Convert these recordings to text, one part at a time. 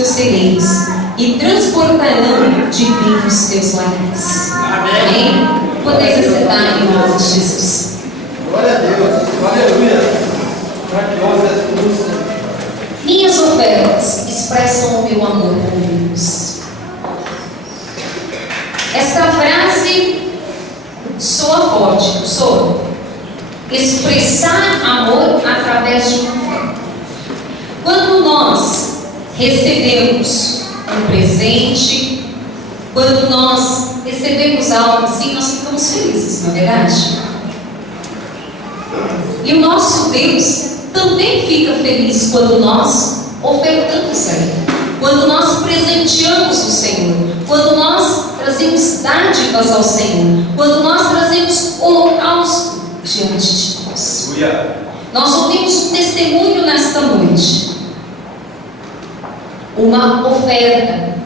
teus celeiros e transbordarão de vinho os teus lagares. Amém? Podeis aceitar em nome de Jesus. Glória a Deus. Aleluia. Maravilhosa. Minhas ofertas expressam o meu amor por Deus. Esta frase soa forte, soa. Expressar amor através de uma oferta. Quando nós recebemos um presente, quando nós recebemos algo assim, nós ficamos felizes, não é verdade? E o nosso Deus também fica feliz quando nós ofertamos a Ele, quando nós presenteamos o Senhor, quando nós trazemos dádivas ao Senhor, quando nós trazemos holocausto diante de nós. Nós ouvimos um testemunho nesta noite, uma oferta,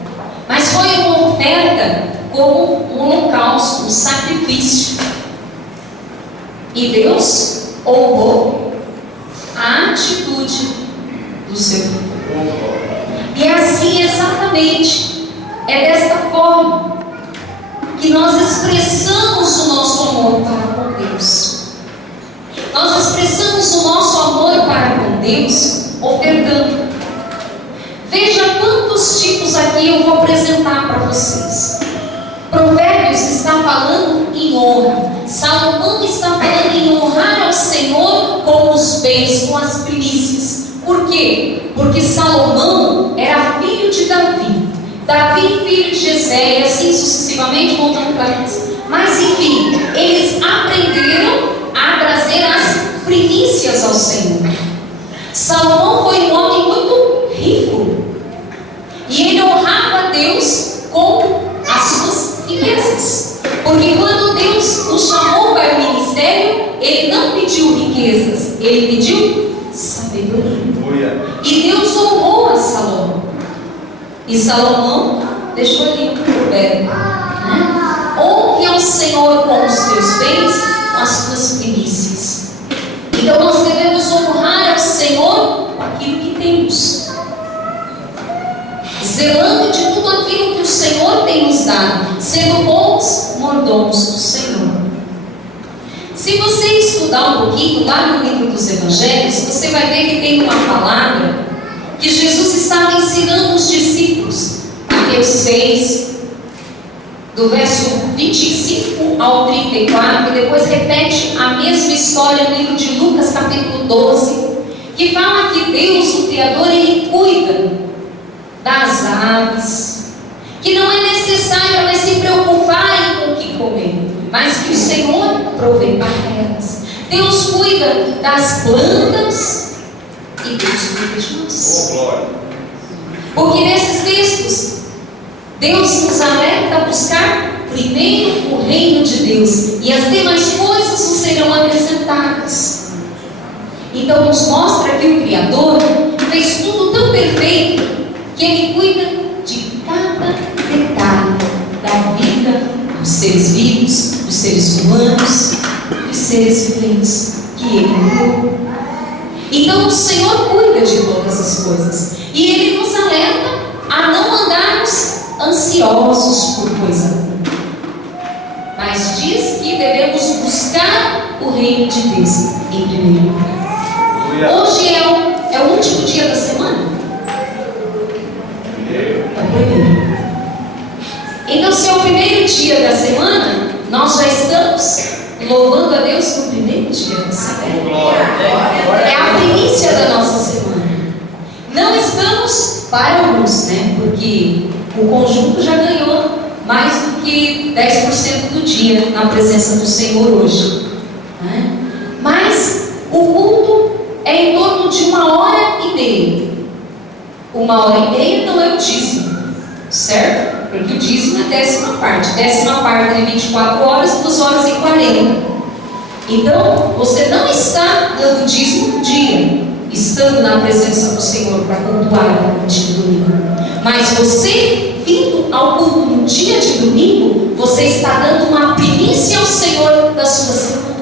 mas foi uma oferta como um holocausto, um sacrifício, e Deus honrou a atitude do seu povo. E é assim exatamente, é desta forma que nós expressamos o nosso amor para com Deus. Nós expressamos o nosso amor para com Deus ofertando. Veja quantos tipos aqui eu vou apresentar para vocês. Provérbios está falando em honra. Salomão está falando em honrar ao Senhor com os bens, com as primícias. Por quê? Porque Salomão era filho de Davi. Davi, filho de Jessé, e assim sucessivamente, voltando para eles. Mas enfim, eles aprenderam a trazer as primícias ao Senhor. Salomão foi um homem muito rico. E ele honrava a Deus com as suas riquezas. Porque quando Deus o chamou para o ministério, ele não pediu riquezas, ele pediu sabedoria. E Deus honrou a Salomão. E Salomão deixou ali um provérbio, né? Honre ao Senhor com os teus bens, com as tuas primícias. Então nós devemos honrar ao Senhor com aquilo que temos, zelando de tudo aquilo que o Senhor tem nos dado, sendo bons mordomos do Senhor. Se você estudar um pouquinho lá no livro dos Evangelhos, você vai ver que tem uma palavra que Jesus estava ensinando os discípulos. Mateus 6, do verso 25 ao 34, e depois repete a mesma história no livro de Lucas, capítulo 12, que fala que Deus, o Criador, Ele cuida das aves, que não é necessário elas se preocuparem com o que comer, mas que o Senhor provê para elas. Deus cuida das plantas e Deus cuida de nós. Porque nesses textos, Deus nos alerta a buscar primeiro o reino de Deus, e as demais coisas nos serão acrescentadas. Então nos mostra que o Criador fez tudo tão perfeito que Ele cuida de cada detalhe da vida dos seres vivos, dos seres humanos, dos seres viventes que Ele criou. Então o Senhor cuida de todas as coisas, e Ele nos alerta a não andarmos ansiosos por coisa alguma, mas diz que devemos buscar o reino de Deus em primeiro lugar. Hoje é o último dia da semana? É o primeiro. Então, se é o primeiro dia da semana, nós já estamos louvando a Deus no primeiro dia da semana. É a primícia da nossa semana. Não estamos para alguns, né? Porque o conjunto já ganhou mais do que 10% do dia na presença do Senhor hoje, né? Mas o culto é em torno de 1h30. 1h30 não é o dízimo, certo? Porque o dízimo é décima parte. Décima parte é 24 horas, 2h40. Então, você não está dando dízimo no dia, estando na presença do Senhor para cultuar a noite de domingo. Mas você, vindo ao culto no dia de domingo, você está dando uma primícia ao Senhor da sua semana.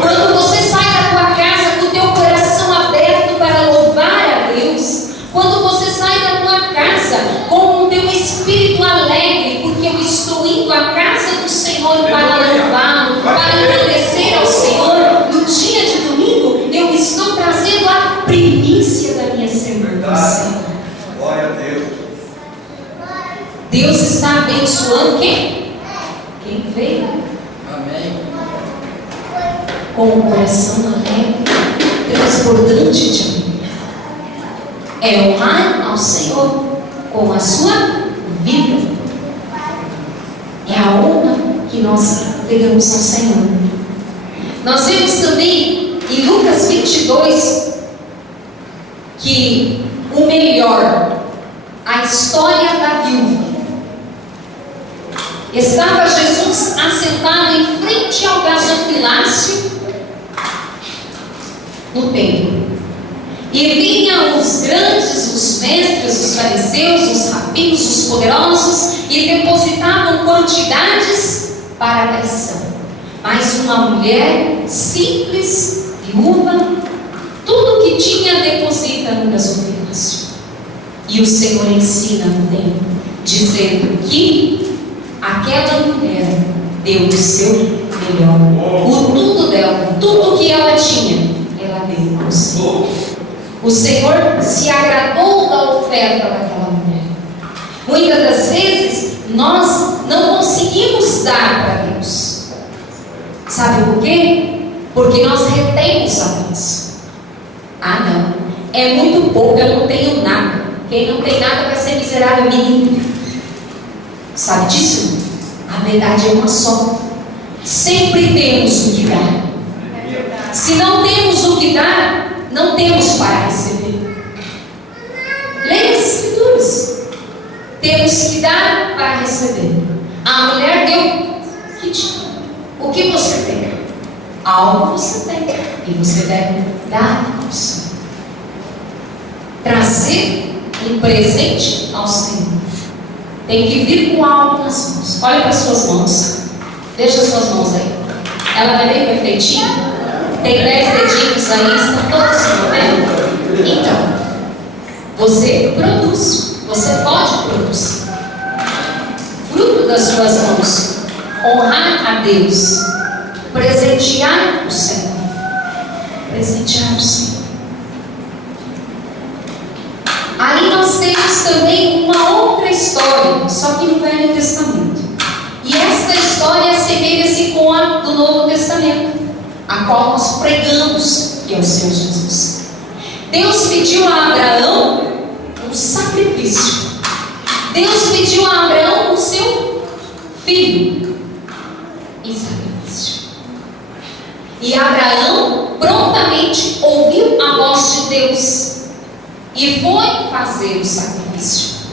Quando você sai da tua casa com o teu coração aberto para louvar a Deus, quando casa com o teu espírito alegre, porque eu estou indo à casa do Senhor para louvá-lo, para agradecer ao Senhor. No dia de domingo, eu estou trazendo a primícia da minha semana. Glória a Deus. Deus está abençoando quem? Quem veio. Amém. Com o coração alegre, transbordante de amor. É honrar ao Senhor com a sua vida. É a honra que nós devemos ao Senhor. Nós vemos também em Lucas 22 que o melhor, a história da viúva. Estava Jesus assentado em frente ao gasofilácio no templo. E vinham os grandes, os mestres, os fariseus, os rabinos, os poderosos, e depositavam quantidades para a traição. Mas uma mulher simples, viúva, tudo que tinha deposita no gasofilácio. E o Senhor ensina no templo, dizendo que aquela mulher deu o seu melhor, o tudo dela, tudo que ela tinha, ela deu ao Senhor. O Senhor se agradou da oferta daquela mulher. Muitas das vezes nós não conseguimos dar para Deus. Sabe por quê? Porque nós retemos a Deus. Ah, não, é muito pouco, eu não tenho nada. Quem não tem nada vai ser miserável, menino. Sabe disso? A verdade é uma só. Sempre temos o que dar. Se não temos o que dar, não temos para receber. Leia as Escrituras. Temos que dar para receber. A mulher deu o que tinha. O que você tem? Algo você tem. E você deve dar ao Senhor. Trazer um presente ao Senhor. Tem que vir com algo nas mãos. Olha para as suas mãos. Deixa as suas mãos aí. Ela vai bem perfeitinha? Tem 10 dedinhos aí, estão todos se movendo? Então, você produz, você pode produzir. Fruto das suas mãos, honrar a Deus, presentear o Senhor. Presentear o Senhor. Aí nós temos também uma outra história, só que no Velho Testamento. E esta história assemelha-se com a do Novo Testamento, a qual nós pregamos, que é o Senhor Jesus. Deus pediu a Abraão um sacrifício. Deus pediu a Abraão o seu filho em sacrifício. E Abraão prontamente ouviu a voz de Deus e foi fazer o sacrifício.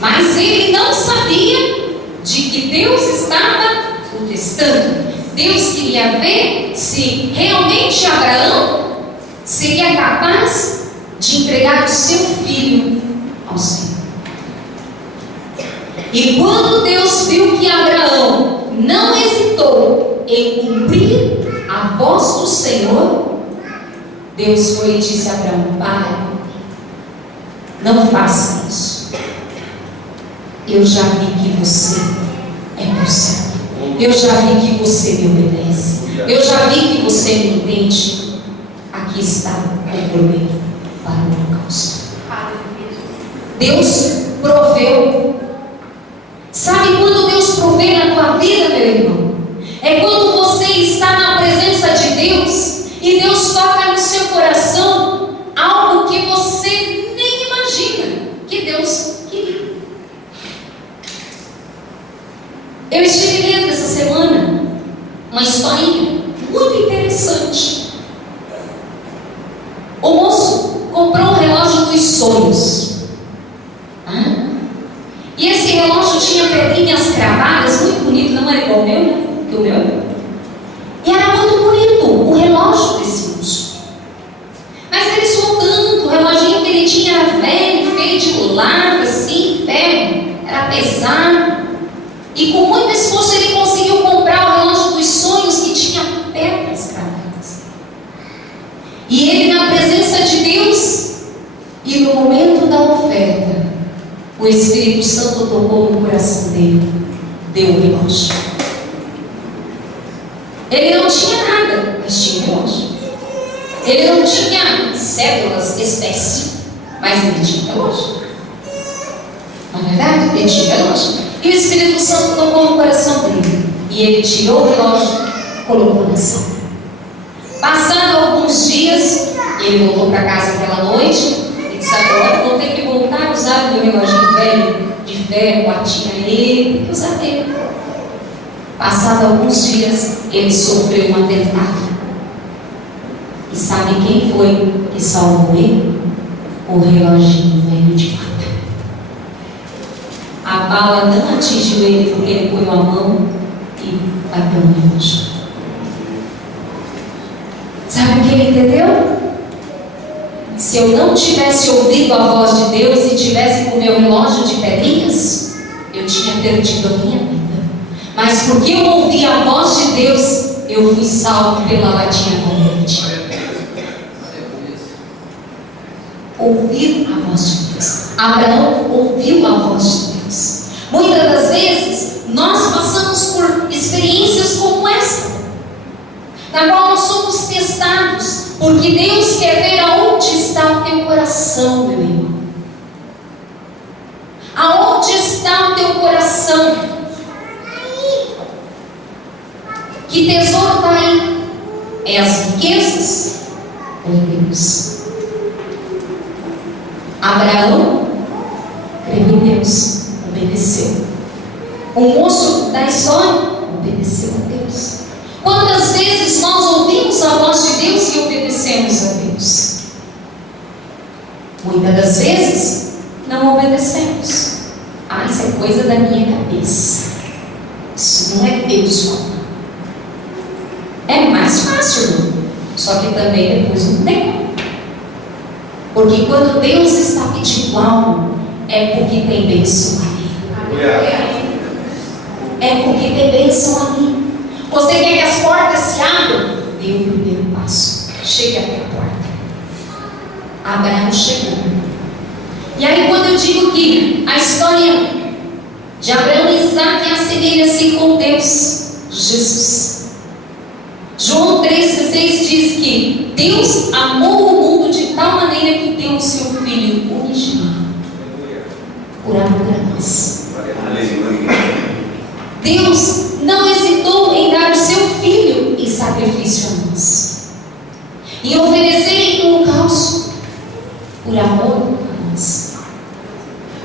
Mas ele não sabia de que Deus estava o testando. Deus queria ver se realmente Abraão seria capaz de entregar o seu filho ao Senhor. E quando Deus viu que Abraão não hesitou em cumprir a voz do Senhor, Deus foi e disse a Abraão: Pai, não faça isso. Eu já vi que você é meu servo. Eu já vi que você me obedece. Eu já vi que você me entende. Aqui está o cordeiro para o holocausto. Deus proveu. Sabe quando Deus provê na tua vida, meu irmão? É quando você está na presença de Deus e Deus toca no seu coração algo que você nem imagina que Deus queria. Eu estive lendo essa semana uma historinha muito interessante. O moço comprou um relógio dos sonhos. E esse relógio tinha pedrinhas cravadas, muito bonito, não era igual ao meu, né? Que o meu. E era muito bonito o relógio desse moço. Mas ele soltando, o reloginho que ele tinha era velho, feio de lado, assim, ferro, era pesado. E com muito esforço ele conseguiu comprar o relógio dos sonhos que tinha pedras cravadas. E ele, na presença de Deus, e no momento da oferta, o Espírito Santo tocou no coração dele, deu o relógio. Ele não tinha nada, mas tinha um relógio. Ele não tinha cédulas, espécie, mas ele tinha relógio. Não é verdade? Ele tinha relógio. E o Espírito Santo tocou no coração dele. E ele tirou o relógio, colocou na sala. Passando alguns dias, ele voltou para casa aquela noite e disse: agora vou ter que voltar a usar o meu relógio velho, de ferro, batia ele, tem que usar ele. Passado alguns dias, ele sofreu um atentado. E sabe quem foi que salvou ele? O reloginho velho de prata. A bala não atingiu ele porque ele pôs a mão e bateu no relógio. Sabe o que ele entendeu? Se eu não tivesse ouvido a voz de Deus e tivesse com o meu relógio de pedrinhas, eu tinha perdido a minha vida. Mas porque eu ouvi a voz de Deus, eu fui salvo pela latinha corrente. Ouvir a voz de Deus. Abraão ouviu a voz de Deus. Muitas das vezes nós passamos por experiências como esta, na qual nós somos testados, porque Deus quer ver aonde está o teu coração, meu irmão. Aonde está o teu coração? Que tesouro está aí? É as riquezas ou Deus? Abraão creu em Deus, obedeceu. O moço da história obedeceu a Deus. Quantas vezes nós ouvimos a voz de Deus e obedecemos a Deus? Muitas das vezes não obedecemos. Ah, isso é coisa da minha cabeça. Isso não é Deus falando. É mais fácil, não? Só que também depois não tem. Porque quando Deus está pedindo algo, é porque tem bênção ali. É porque tem bênção ali. Você quer que as portas se abram? Dê o primeiro passo. Chegue até a porta. Abraão chegou. E aí, quando eu digo que a história de Abraão e Isaac assemelha-se com Deus, Jesus. João 3,16 diz que Deus amou o mundo de tal maneira que deu o seu Filho unigênito por amor a nós. Deus não hesitou em dar o seu Filho em sacrifício a nós, em oferecer em holocausto por amor a nós.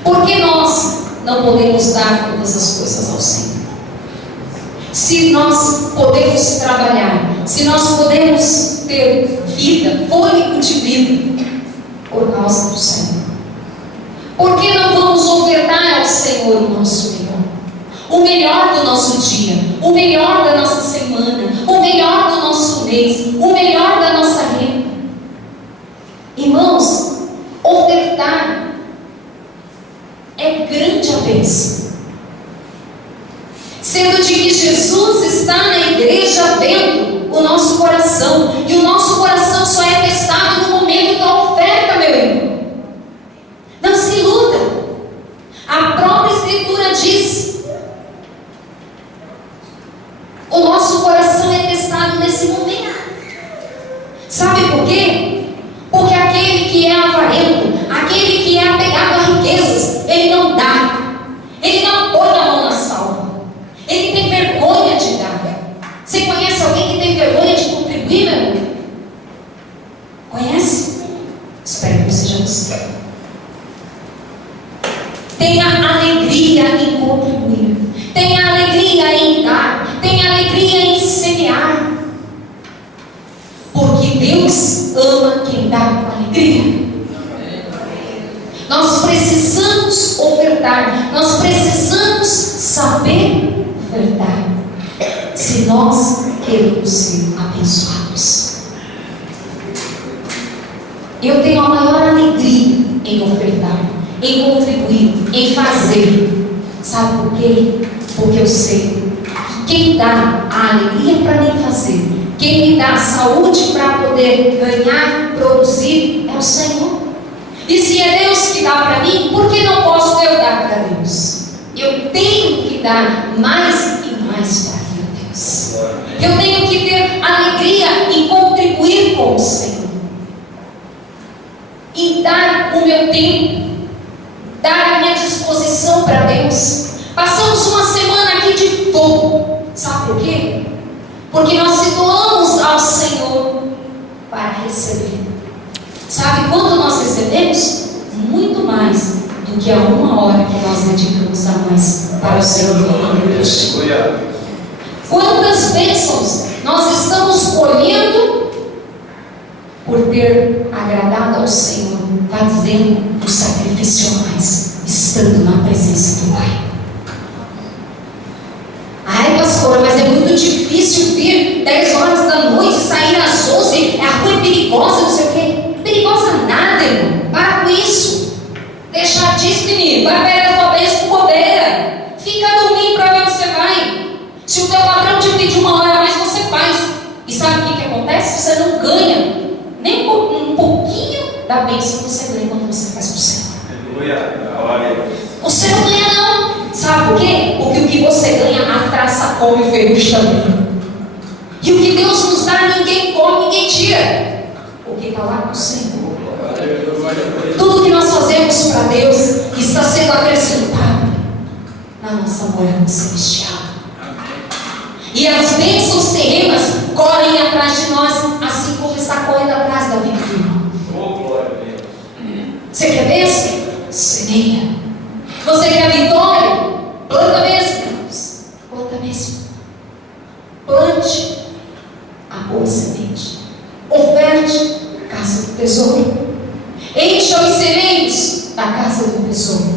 Porque nós não podemos dar todas as coisas ao Senhor? Se nós podemos trabalhar, se nós podemos ter vida, fôlego de vida, por causa do Senhor, por que não vamos ofertar ao Senhor o nosso melhor? O melhor do nosso dia, o melhor da nossa semana, o melhor do nosso mês, o melhor da nossa renda. Irmãos, ofertar é grande a bênção. Sendo de que Jesus está na igreja vendo o nosso coração, e o nosso coração só é testado no momento da oferta, meu irmão. Não se iluda. A própria Escritura diz: o nosso coração é testado nesse momento. Sabe por quê? Porque aquele que é avarento, aquele que é apegado a riquezas, ele não dá, ele não põe a mão na salva. Ele tem vergonha de dar. Você conhece alguém que tem vergonha de contribuir, meu irmão? Conhece? Espero que você já disse. Tenha alegria em contribuir. Tenha alegria em dar. Tenha alegria em semear. Porque Deus ama quem dá com alegria. Nós precisamos ofertar. Nós precisamos saber ofertar, se nós queremos ser abençoados. Eu tenho a maior alegria em ofertar, em contribuir, em fazer. Sabe por quê? Porque eu sei que quem dá a alegria para mim fazer, quem me dá a saúde para poder ganhar, produzir, é o Senhor. E se é Deus que dá para mim, por que não posso eu dar? dar mais e mais para Deus. Eu tenho que ter alegria em contribuir com o Senhor, em dar o meu tempo, dar a minha disposição para Deus. Passamos uma semana aqui de fogo. Sabe por quê? Porque nós se doamos ao Senhor para receber. Sabe quanto nós recebemos? Muito mais do que a uma hora que nós dedicamos a mais para o Senhor. Quantas bênçãos nós estamos colhendo por ter agradado ao Senhor, fazendo o sacrifício a mais, estando na presença do Pai. Ai, pastora, mas é muito difícil vir 10 horas da noite, sair às 11, a rua é perigosa, não sei o quê. Perigosa nada, irmão. Para com isso. Deixa disso, menino. Vai pegar a tua bênção com bobeira. Fica dormindo para ver onde você vai. Se o teu patrão te pedir uma hora a mais, você faz. E sabe o que acontece? Você não ganha nem um pouquinho da bênção que você ganha quando você faz para o Senhor. Você não ganha não. Sabe por quê? Porque o que você ganha, a traça come e o ferrugem também. E o que Deus nos dá, ninguém come, ninguém tira. Porque está lá com o Senhor. Tudo que nós fazemos para Deus está sendo acrescentado na nossa morada celestial. E as bênçãos terrenas correm atrás de nós, assim como está correndo atrás da vida do irmão. Você quer bênção? Semeia. Você quer vitória? Planta mesmo, irmãos. Planta mesmo. Plante a boa semente. Oferte a casa do tesouro. Encha os celeiros da casa do tesouro.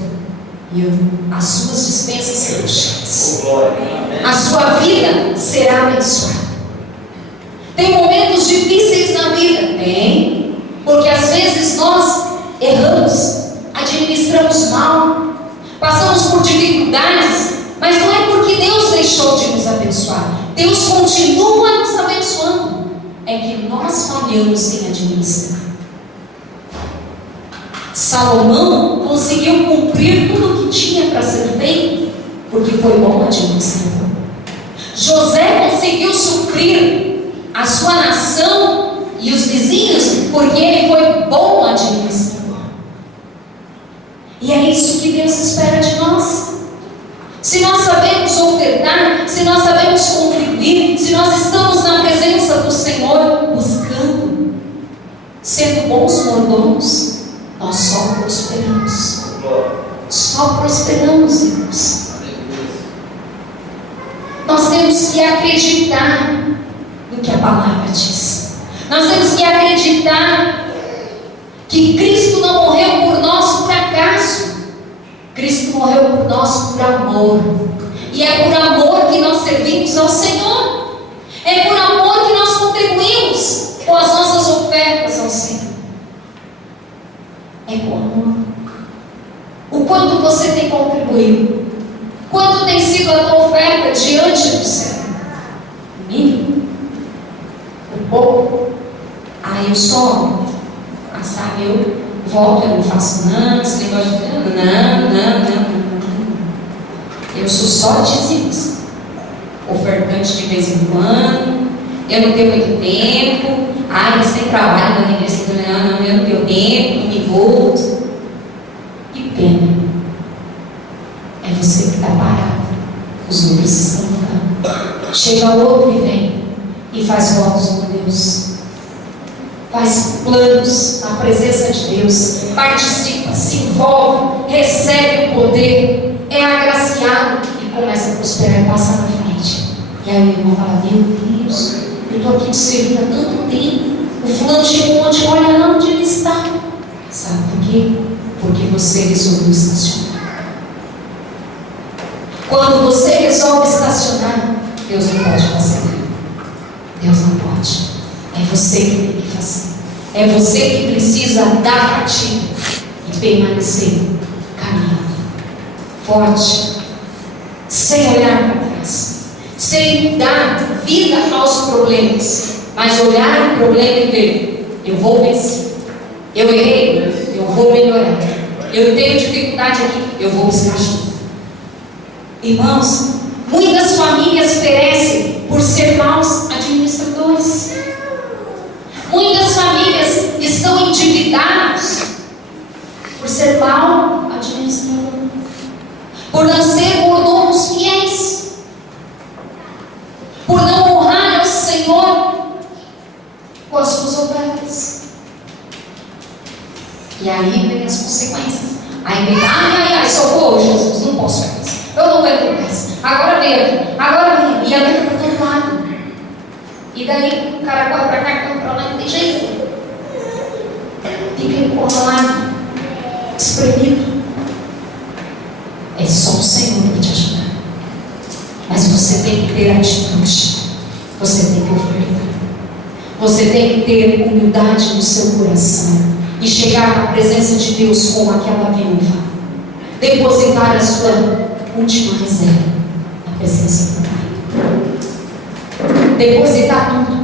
E as suas dispensas serão cheias. A sua vida será abençoada. Tem momentos difíceis na vida? Tem. Porque às vezes nós erramos, administramos mal, passamos por dificuldades, mas não é porque Deus deixou de nos abençoar. Deus continua nos abençoando. É que nós falhamos em administrar. Salomão conseguiu cumprir tudo o que tinha para ser feito, porque foi bom administrador. José conseguiu suprir a sua nação e os vizinhos, porque ele foi bom administrador. E é isso que Deus espera de nós. Se nós sabemos ofertar, se nós sabemos contribuir, se nós estamos na presença do Senhor, buscando, sendo bons mordomos, nós só prosperamos. Só prosperamos, irmãos. Nós temos que acreditar no que a palavra diz. Nós temos que acreditar que Cristo não morreu por nós por acaso. Cristo morreu por nós por amor. E é por amor que nós servimos ao Senhor. É por amor que nós contribuímos com as nossas ofertas ao Senhor. É por amor. O quanto você tem contribuído? Quanto tem sido a tua oferta diante do Senhor? Mínimo? Um pouco? Eu só, sabe, eu volto, eu não faço não, esse negócio de não. Eu sou só dizimista, ofertante de vez em quando, eu não tenho muito tempo, mas tem trabalho na igreja, não, eu não tenho tempo, não me volto. Que pena. É você que está parado, os outros estão andando. Chega outro e vem e faz votos com Deus. Faz planos na presença de Deus, participa, se envolve, recebe o poder, é agraciado e começa a prosperar e passa na frente. E aí o irmão fala: meu Deus, eu estou aqui te servindo há tanto tempo. O fulano chegou ontem, olha lá onde ele está. Sabe por quê? Porque você resolveu estacionar. Quando você resolve estacionar, Deus não pode fazer nada. Deus não pode. É você que tem que fazer. É você que precisa dar partida e permanecer caminhando forte, sem olhar para trás, sem dar vida aos problemas, mas olhar o problema e ver: eu vou vencer. Eu errei, eu vou melhorar. Eu tenho dificuldade aqui, eu vou buscar ajuda. Irmãos, muitas famílias perecem por ser maus administradores. Muitas famílias estão endividadas por ser mau administrador, por não ser mordomos fiéis, por não honrar ao Senhor com as suas ofertas. E aí vem as consequências. Aí vem, ai, socorro, Jesus, não posso mais. Eu não aguento mais. Agora vem. E a vem para todo lado. E daí o cara corre para cá, corre para lá, não tem jeito. Fica encolado, espremido. É só o Senhor para te ajudar. Mas você tem que ter atitude. Você tem que ofertar. Você tem que ter humildade no seu coração e chegar na presença de Deus como aquela viúva. Depositar a sua última reserva na presença do Pai. Depositar tudo.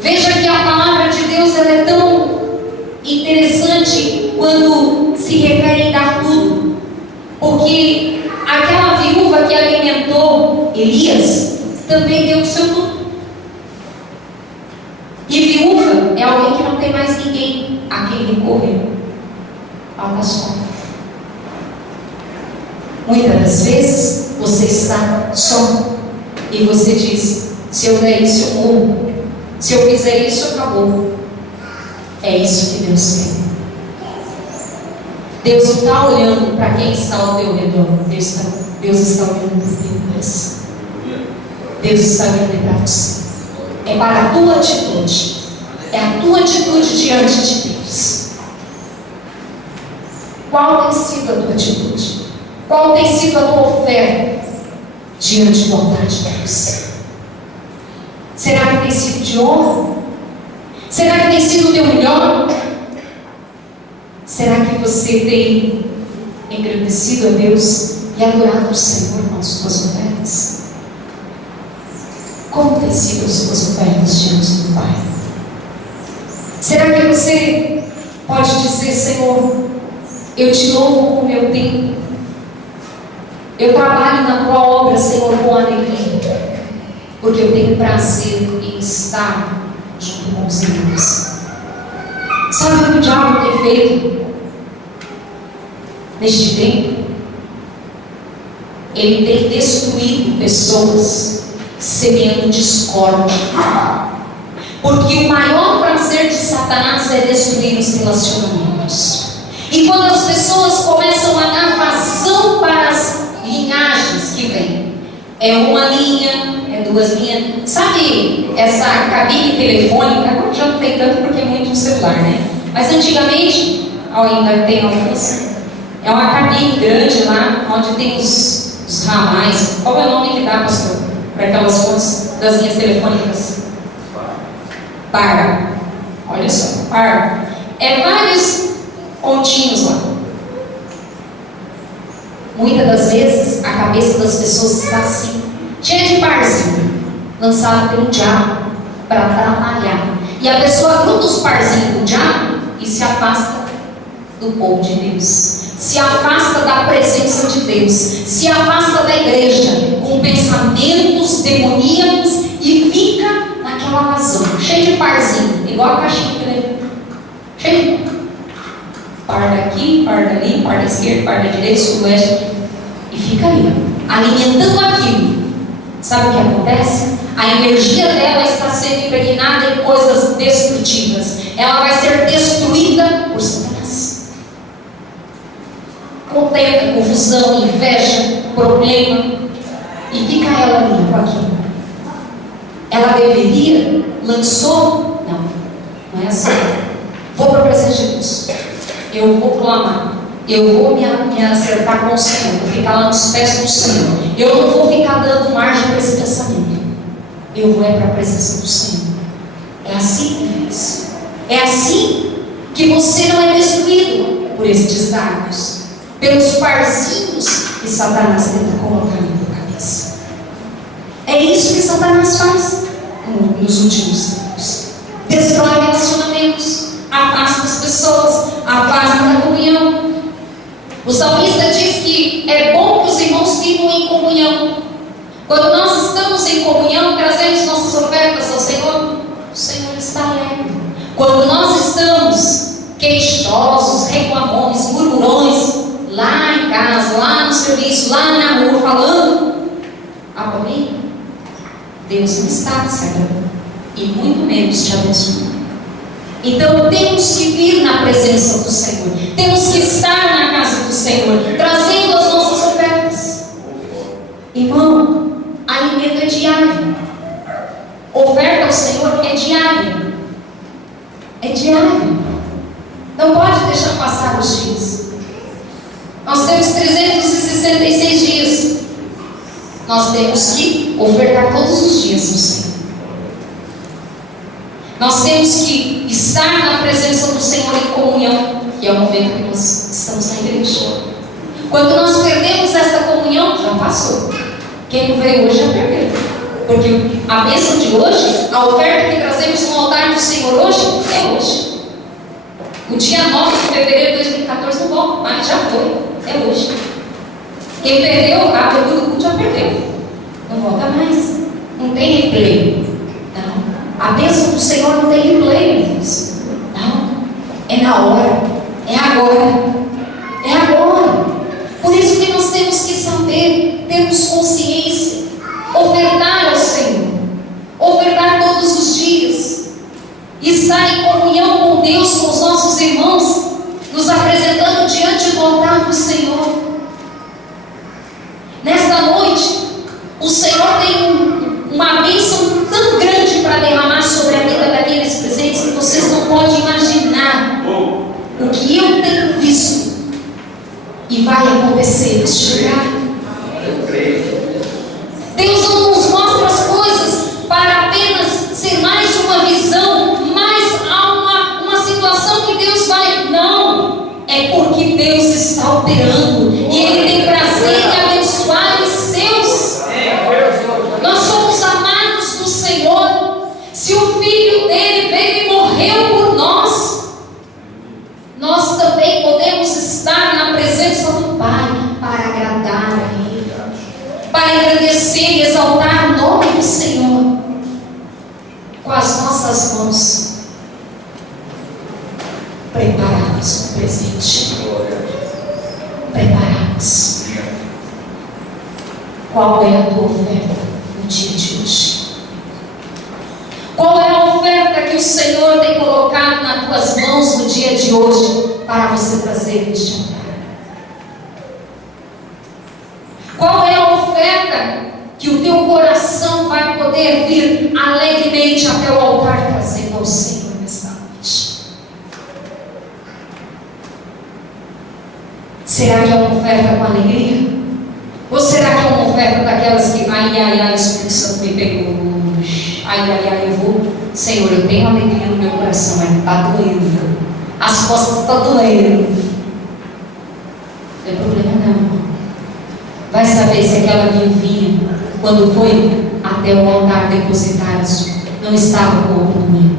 Veja que a palavra de Deus ela é tão interessante quando se refere em dar tudo. Porque aquela viúva que alimentou Elias também deu o seu tudo. E viúva é alguém que não tem mais ninguém a quem recorrer. Ela está só. Muitas das vezes você está só e você diz: se eu der isso eu morro, se eu fizer isso acabou. É isso que Deus quer. Deus não está olhando para quem está ao teu redor. Deus está olhando para o teu coração. Deus está olhando para você. É para a tua atitude. É a tua atitude diante de Deus. Qual tem sido a tua atitude? Qual tem sido a tua oferta diante do altar de Deus? Será que tem sido de honra? Será que tem sido o teu melhor? Será que você tem engrandecido a Deus e adorado o Senhor com as suas ofertas? Como tem sido as suas ofertas diante do Pai? Será que você pode dizer: Senhor, eu te louvo com o meu tempo, eu trabalho na tua obra, Senhor, com alegria, porque eu tenho prazer em estar junto com os irmãos. Sabe o que o diabo tem feito neste tempo? Ele tem destruído pessoas, semeando discórdia. Porque o maior prazer de Satanás é destruir os relacionamentos. E quando as pessoas começam a dar vazão para as linhagens que vêm, é uma linha, é duas linhas. Sabe essa cabine telefônica? Agora já não tem tanto porque é muito no celular, né? Mas antigamente, ainda tem alguns, é uma cabine grande lá, onde tem os ramais. Qual é o nome que dá, pastor, para aquelas fontes das linhas telefônicas? Par. Olha só, par. É vários pontinhos lá. Muitas das vezes a cabeça das pessoas está assim, cheia de parzinho, lançado pelo diabo para atrapalhar. E a pessoa gruda os parzinhos do diabo e se afasta do povo de Deus, se afasta da presença de Deus, se afasta da igreja com pensamentos demoníacos e fica naquela vazão, cheio de parzinho, igual a caixinha de telefone, cheio. Par daqui, par dali, par da esquerda, par da direita, sul, oeste, e fica ali, alimentando aquilo. Sabe o que acontece? A energia dela está sendo impregnada em coisas destrutivas. Ela vai ser destruída por Satanás. Contenda, confusão, inveja, problema, e fica ela ali com aquilo. Ela deveria, lançou, não é assim. Vou para a presença de Deus. Eu vou clamar, eu vou me acertar com o Senhor, vou ficar lá nos pés do Senhor. Eu não vou ficar dando margem para esse pensamento. Eu vou para a presença do Senhor. É assim que faz. É assim que você não é destruído por esses dardos, pelos parzinhos que Satanás tenta colocar na tua cabeça. É isso que Satanás faz nos últimos tempos. Destrói relacionamentos, afasta as pessoas, afasta da comunhão. O salmista diz que é bom que os irmãos vivam em comunhão. Quando nós estamos em comunhão, trazemos nossas ofertas ao Senhor, o Senhor está alegre. Quando nós estamos queixosos, reclamões, murmurões, lá em casa, lá no serviço, lá na rua, falando algo bem, Deus não está se agradando, e muito menos te abençoando. Então temos que vir na presença do Senhor, temos que estar na casa do Senhor, trazendo as nossas ofertas. Irmão, alimento é diário. Oferta ao Senhor é diário. É diário. Não pode deixar passar os dias. Nós temos 366 dias. Nós temos que ofertar todos os dias ao Senhor. Nós temos que estar na presença do Senhor em comunhão, que é o momento que nós estamos na igreja. Quando nós perdemos essa comunhão, já passou. Quem não veio hoje já perdeu. Porque a bênção de hoje, a oferta que trazemos no altar do Senhor hoje, é hoje. O dia 9 de fevereiro de 2014 não volta, mas já foi, é hoje. Quem perdeu, a abertura do culto já perdeu. Não volta mais. Não tem replay. Não. A bênção do Senhor não tem replay, irmãos. Não. É na hora. É agora. É agora. Por isso que nós temos que saber, termos consciência, ofertar ao Senhor, ofertar todos os dias, estar em comunhão com Deus, com os nossos irmãos, nos apresentando diante do altar do Senhor. Nesta noite, o Senhor tem uma bênção tão grande para derramar sobre a vida daqueles presentes que vocês não podem imaginar o que eu tenho visto e vai acontecer neste lugar. Deus não nos mostra as coisas para apenas ser mais uma visão, mais uma situação que Deus vai. Não, é porque Deus está operando e Ele tem prazer em abençoar os seus. Nós somos amados do Senhor. Se o Filho dele veio e morreu por nós, nós também podemos estar na presença do Pai para agradar a Ele, para engrandecer e exaltar o nome do Senhor com as nossas mãos preparadas no presente. Preparadas. Qual é a tua oferta no dia de hoje? Qual é a oferta que o Senhor tem colocado nas tuas mãos no dia de hoje para você trazer neste altar? Qual é a oferta que o teu coração vai poder vir alegremente até o altar trazendo ao Senhor nesta noite? Será que é uma oferta com alegria? Ou será que é uma oferta daquelas que, o Espírito Santo me pegou? Eu vou, Senhor, eu tenho alegria no meu coração, mas está doendo, as costas estão doendo. Não tem problema não. Vai saber se aquela viuvinha, quando foi até o altar depositar isso, não estava com o doendo.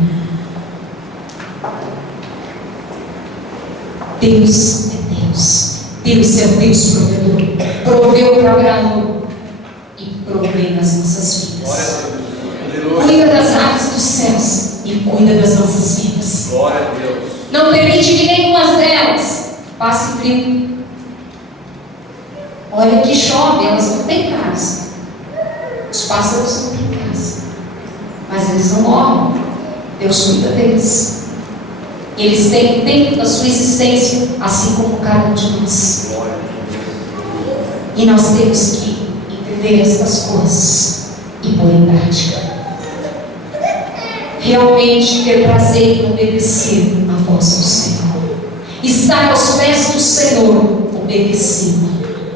Deus é Deus. Deus é o Deus provedor. Proveu para Abraão e provê nas nossas vidas. Cuida das aves dos céus e cuida das nossas vidas. Glória a Deus. Não permite que nenhuma delas passe frio. Olha que chove, elas não têm casa. Os pássaros não têm casa, mas eles não morrem. Deus cuida deles. Eles têm o tempo da sua existência, assim como cada um de nós. E nós temos que entender estas coisas e pôr em prática. Realmente ter prazer em obedecer a voz do Senhor. Estar aos pés do Senhor, obedecendo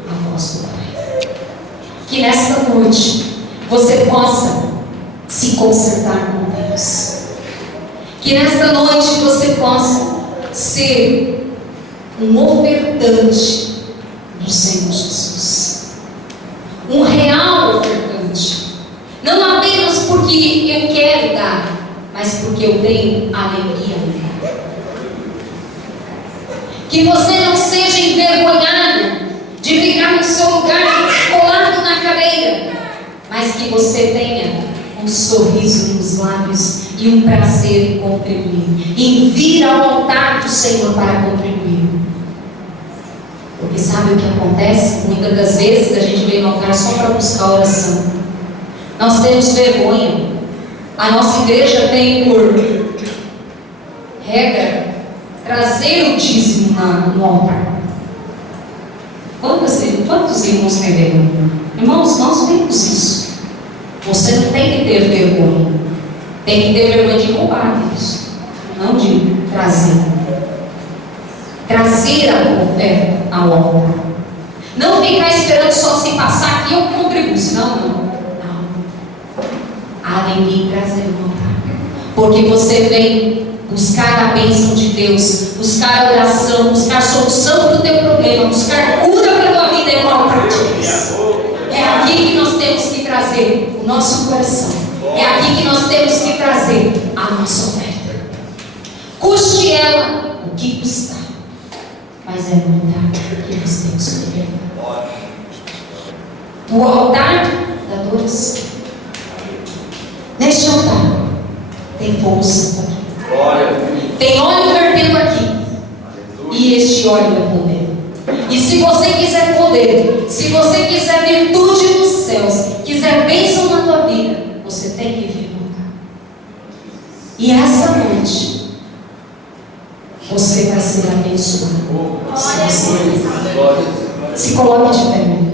a voz do Pai. Que nesta noite você possa se consertar com Deus. Que nesta noite você possa ser um ofertante do Senhor Jesus. Um real ofertante. Não apenas porque eu quero dar, mas porque eu tenho alegria em dar. Que você não seja envergonhado de ficar no seu lugar colado mas que você tenha um sorriso nos lábios e um prazer em contribuir, em vir ao altar do Senhor para contribuir. Porque sabe o que acontece? Muitas das vezes a gente vem no altar só para buscar oração. Nós temos vergonha. A nossa igreja tem por regra trazer o dízimo no altar. Quantos irmãos têm vergonha? Irmãos, nós temos isso. Você não tem que ter vergonha. Tem que ter vergonha de roubar isso, não de trazer. Trazer a oferta ao altar. Não ficar esperando só se passar aqui eu contribuo. Não. Há ninguém trazer o altar. Porque você vem buscar a bênção de Deus, buscar a oração, buscar solução para o teu problema, buscar cura para a tua vida em altar de Deus. É aqui que nós temos que trazer o nosso coração. É aqui que nós temos que trazer a nossa oferta. Custe ela o que custar. Mas é no altar que nós temos que ver. O altar da adoração. Neste altar tem força aqui. Tem óleo vertendo aqui. E este óleo é poder. E se você quiser poder, se você quiser virtude nos céus, quiser bênção na tua vida, você tem que vir no altar. E essa noite você vai ser abençoado. Se coloque de pé.